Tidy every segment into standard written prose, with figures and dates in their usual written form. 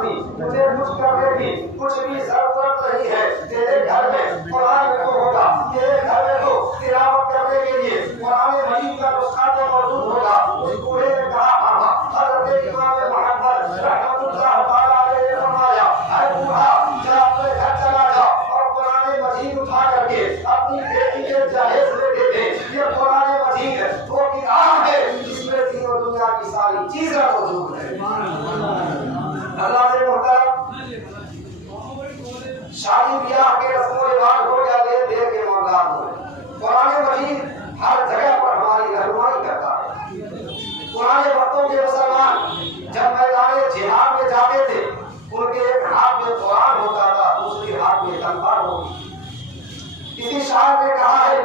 آدمی مجھے کچھ کرنے کی کچھ بھی ضرورت نہیں ہے. تیرے گھر میں قرآن تو ہوگا, تیرے گھر میں تو تلاوت کرنے کے لیے قرآن مجید کا نسخہ تو موجود ہوگا. اس بوڑھے نے کہا ہاں. حضرت امام محمد رحمۃ اللہ تعالیٰ علیہ نے فرمایا اے بوڑھا جا اپنے گھر چلا جا اور قرآن مجید اٹھا کر کے اپنی بیٹی کے جہیز میں دے دے. یہ قرآن مجید وہ کتاب ہے جس میں دین و دنیا کی ساری چیزیں موجود ہیں. اللہ سے محترم, شادی بیاہ کے رسم و رواج ہو یا لے دے کے معاملات ہو, قرآن مجید ہر جگہ پر ہماری رہنمائی کرتا ہے. پرانے وقتوں کے مسلمان جب میدان جہاد میں جاتے تھے ان کے ایک ہاتھ میں قرآن ہوتا تھا, دوسری ہاتھ میں تلوار ہوتی. کسی شاعر نے کہا ہے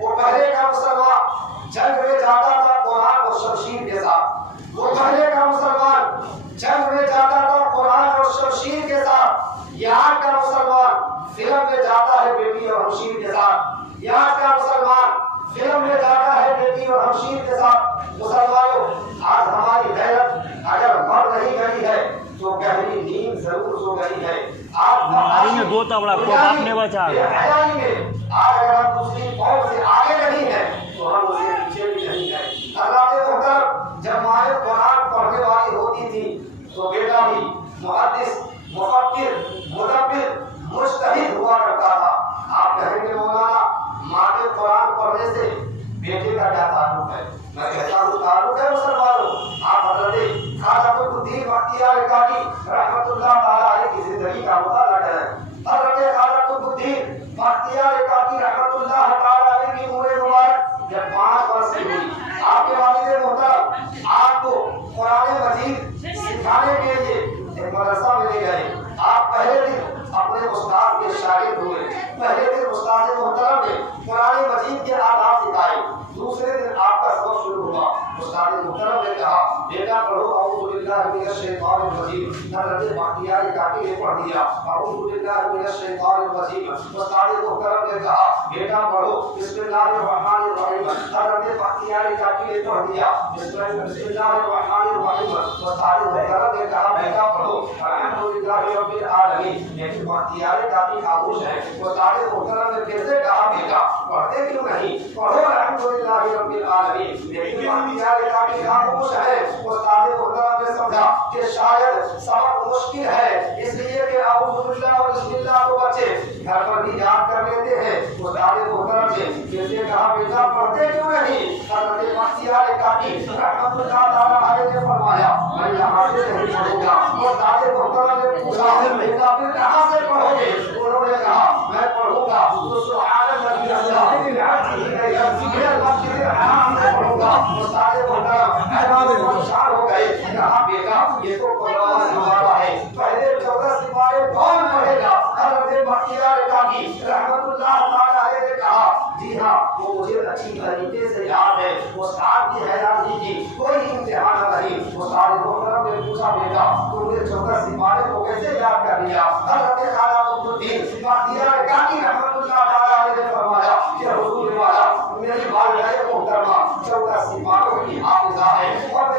وہ پہلے کا مسلمان جنگ میں جاتا تھا قرآن اور شمشیر کے ساتھ. وہ پہلے کا مسلمان جنگ میں جاتا تھا قرآن اور شمشیر کے ساتھ. یہاں کا مسلمان فلم میں جاتا ہے بیٹی اور ہمشیر کے ساتھ. یہاں کا مسلمان فلم میں جاتا ہے بیٹی اور ہمشیر کے ساتھ. مسلمانوں, آج ہماری غیرت اگر مر نہیں گئی ہے تو گہری نیند ضرور سو گئی ہے. آج دو تبڑا کو باپ نے بچا آج اگر ہم دوسری قوم سے آگے نہیں ہیں تو ہم اسے پیچھے بھی نہیں ہیں. اللہ کے محترم, جب مائیں قرآن پڑھنے والی ہوتی تھی تو بیٹا بھی محدث, مفکر, مدبر, مجتہد ہوا کرتا تھا. آپ کہیں گے مولانا ماں کے قرآن پڑھنے سے بیٹے کا کیا تعلق ہے؟ میں کہتا ہوں تعلق ہے مسلمانوں. آپ حضرت خواجہ قطب الدین بختیار کاکی رحمۃ اللہ تعالیٰ علیہ کی زندگی کا مطالعہ کریں. حضرت خواجہ قطب الدین بختیار کاکی رحمۃ اللہ تعالیٰ علیہ کی عمر مبارک جب 5 برس کی ہوئی, آپ کے والد محترم آپ کو قرآن مجید سکھانے کے لیے ایک مدرسہ میں لے گئے. آپ پہلے دن اپنے استاد کے شاگرد ہوئے. پہلے دن استاد محترم نے قرآن مجید کے آداب سکھائے. دوسرے دن آپ کا سبق شروع ہوا. استاد محترم نے کہا بیٹا پڑھو اعوذ باللہ من الشیطان الرجیم. حضرت بختیار کاکی نے پڑھ دیا اعوذ باللہ من الشیطان الرجیم. استاد محترم نے کہا بیٹا پڑھو بسم اللہ الرحمن الرحیم. حضرت بختیار کاکی نے پڑھ دیا بسم اللہ الرحمن الرحیم. استاد محترم نے کہا بیٹا پڑھو الحمدللہ رب العالمین. لیکن بختیار کاکی خاموش ہے. استاد محترم نے پھر سے کہا بیٹا پڑھتے کیوں نہیں, پڑھو الحمدللہ رب العالمین. لیکن بختیار کاکی خاموش ہے. استاد محترم نے سمجھا کہ شاید سبق مشکل ہے, اس لیے کہ اعوذ باللہ اور بسم اللہ کو بچے گھر پر بھی یاد کر لیتے ہیں. استاد محترم نے پھر سے کہا بیٹا پڑھتے کیوں نہیں. حضرت بختیار کاکی رحمۃ اللہ تعالیٰ علیہ نے فرمایا میں یہاں سے نہیں پڑھوں گا. استاد محترم نے پوچھا بیٹا پھر کہاں سے پڑھو گے. انہوں نے کہا میں پڑھوں گا تو سبحان الذی اسری بالمسجد الحرام سے پڑھوں گا. استاد محترم حیران پریشان ہو گئے. کہا بیٹا یہ تو قرآن ہمارا ہے, پہلے 14 سپارے کون پڑھے گا. حضرت بختیار کاکی رحمۃ اللہ تعالیٰ علیہ نے کہا جی ہاں وہ مجھے اچھی طریقے سے یاد ہے. استاد کی حیرانی کی کوئی امتحان نہیں. استاد محترم نے پوچھا بیٹا تم نے 14 سپارے کو کیسے یاد کر لیا. حضرت خواجہ قطب الدین بختیار کاکی رحمۃ اللہ تعالیٰ علیہ نے فرمایا کہ حضور والا میری والدہ محترمہ 14 سپاروں کی حافظہ ہے اور